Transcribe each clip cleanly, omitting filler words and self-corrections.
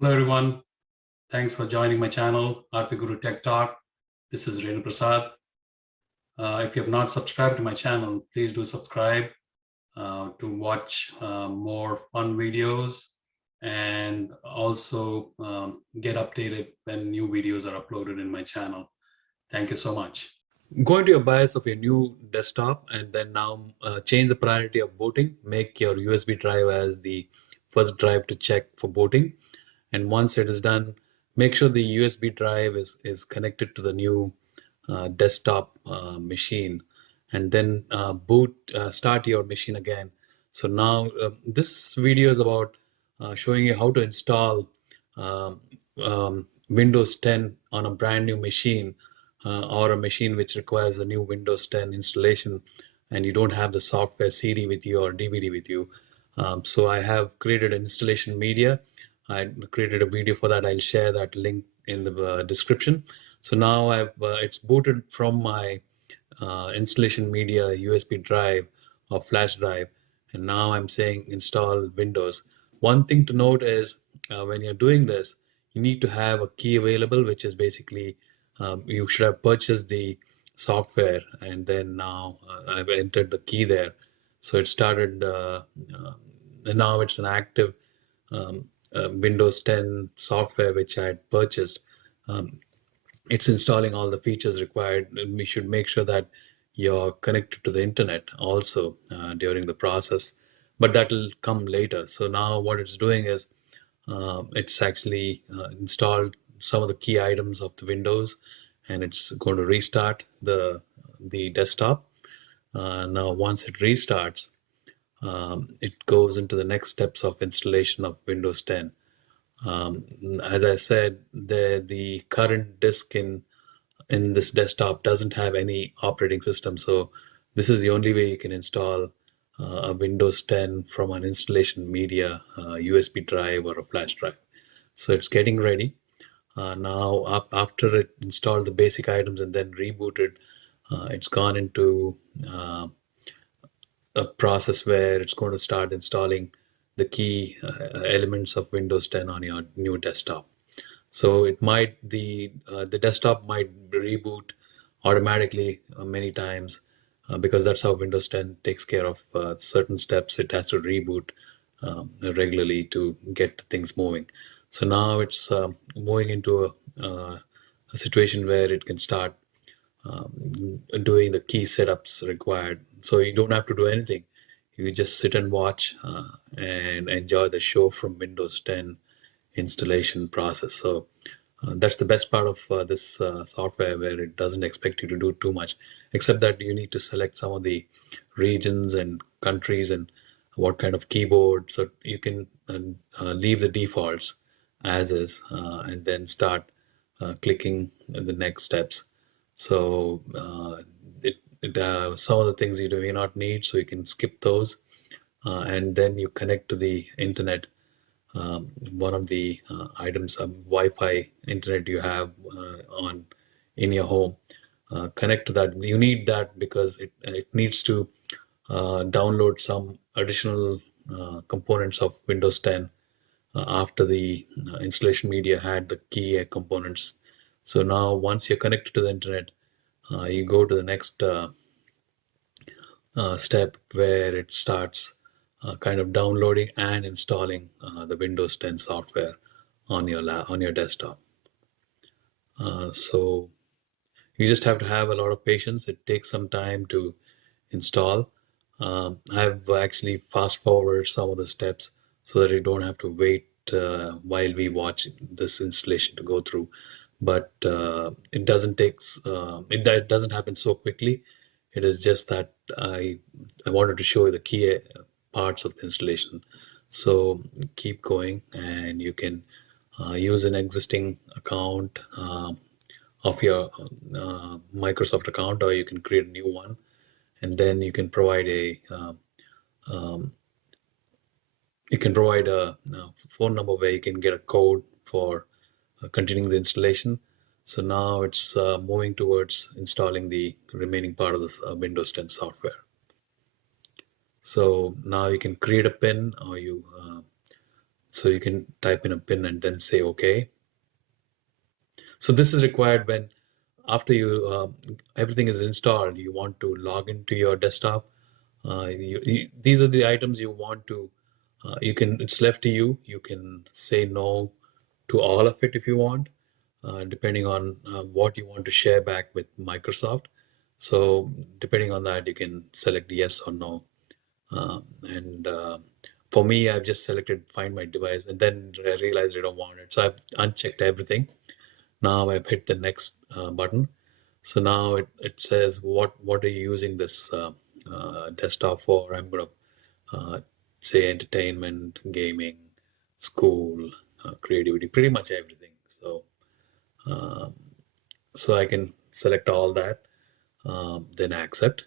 Hello, everyone. Thanks for joining my channel, RP Guru Tech Talk. This is Renu Prasad. If you have not subscribed to my channel, please do subscribe to watch more fun videos and also get updated when new videos are uploaded in my channel. Thank you so much. Go into your BIOS of your new desktop and then now change the priority of booting. Make your USB drive as the first drive to check for booting. And once it is done, make sure the USB drive is connected to the new desktop machine, and then start your machine again. So now this video is about showing you how to install um, Windows 10 on a brand new machine or a machine which requires a new Windows 10 installation and you don't have the software CD with you or DVD with you. So I have created an installation media. I created a video for that. I'll share that link in the description. So now it's booted from my installation media USB drive or flash drive, and now I'm saying install Windows. One thing to note is when you're doing this, you need to have a key available, which is basically you should have purchased the software, and then now I've entered the key there. So it started, now it's an active Windows 10 software which I had purchased. Um, it's installing all the features required. And we should make sure that you're connected to the internet also during the process, but that will come later. So now what it's doing is it's actually installed some of the key items of the Windows, and it's going to restart the desktop. Now once it restarts, it goes into the next steps of installation of Windows 10. Um, as I said, the current disk in this desktop doesn't have any operating system, so this is the only way you can install a Windows 10 from an installation media USB drive or a flash drive. So it's getting ready. Now, after it installed the basic items and then rebooted, it's gone into a process where it's going to start installing the key elements of Windows 10 on your new desktop. So it might the desktop might reboot automatically many times because that's how Windows 10 takes care of certain steps. It has to reboot regularly to get things moving. So now it's moving into a situation where it can start doing the key setups required. So you don't have to do anything. You just sit and watch and enjoy the show from Windows 10 installation process. So that's the best part of this software, where it doesn't expect you to do too much, except that you need to select some of the regions and countries and what kind of keyboard. So you can leave the defaults as is and then start clicking the next steps. So some of the things you do may not need, so you can skip those, and then you connect to the internet. One of the items of Wi-Fi internet you have on in your home, connect to that. You need that because it needs to download some additional components of Windows 10 after the installation media had the key components. So now once you're connected to the internet, you go to the next step where it starts kind of downloading and installing the Windows 10 software on your desktop. So you just have to have a lot of patience. It takes some time to install. I've actually fast forwarded some of the steps so that you don't have to wait while we watch this installation to go through. But it doesn't take it doesn't happen so quickly. It is just that I wanted to show you the key parts of the installation. So keep going, and you can use an existing account of your Microsoft account, or you can create a new one, and then you can provide a um, phone number where you can get a code for continuing the installation. So now it's moving towards installing the remaining part of this Windows 10 software. So now you can create a pin, or you So you can type in a PIN and then say OK. So this is required when after everything is installed, you want to log into your desktop. These are the items you want to. It's left to you. You can say no to all of it if you want, depending on what you want to share back with Microsoft. So depending on that, you can select yes or no. And for me, I've just selected find my device, and then I realized I don't want it. So I've unchecked everything. Now I've hit the next button. So now it says what are you using this desktop for? I'm going to say entertainment, gaming, school, creativity, pretty much everything. Um, so I can select all that, then accept,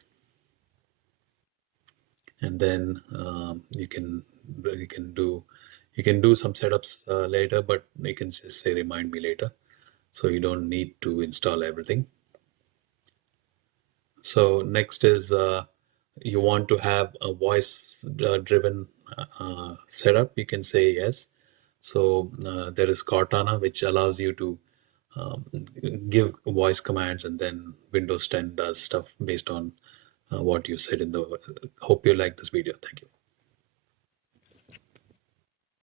and then you can do some setups later, but you can just say remind me later, so you don't need to install everything. So next is you want to have a voice driven setup. You can say yes. So there is Cortana, which allows you to um, give voice commands, and then Windows 10 does stuff based on what you said in the. Hope you like this video. Thank you.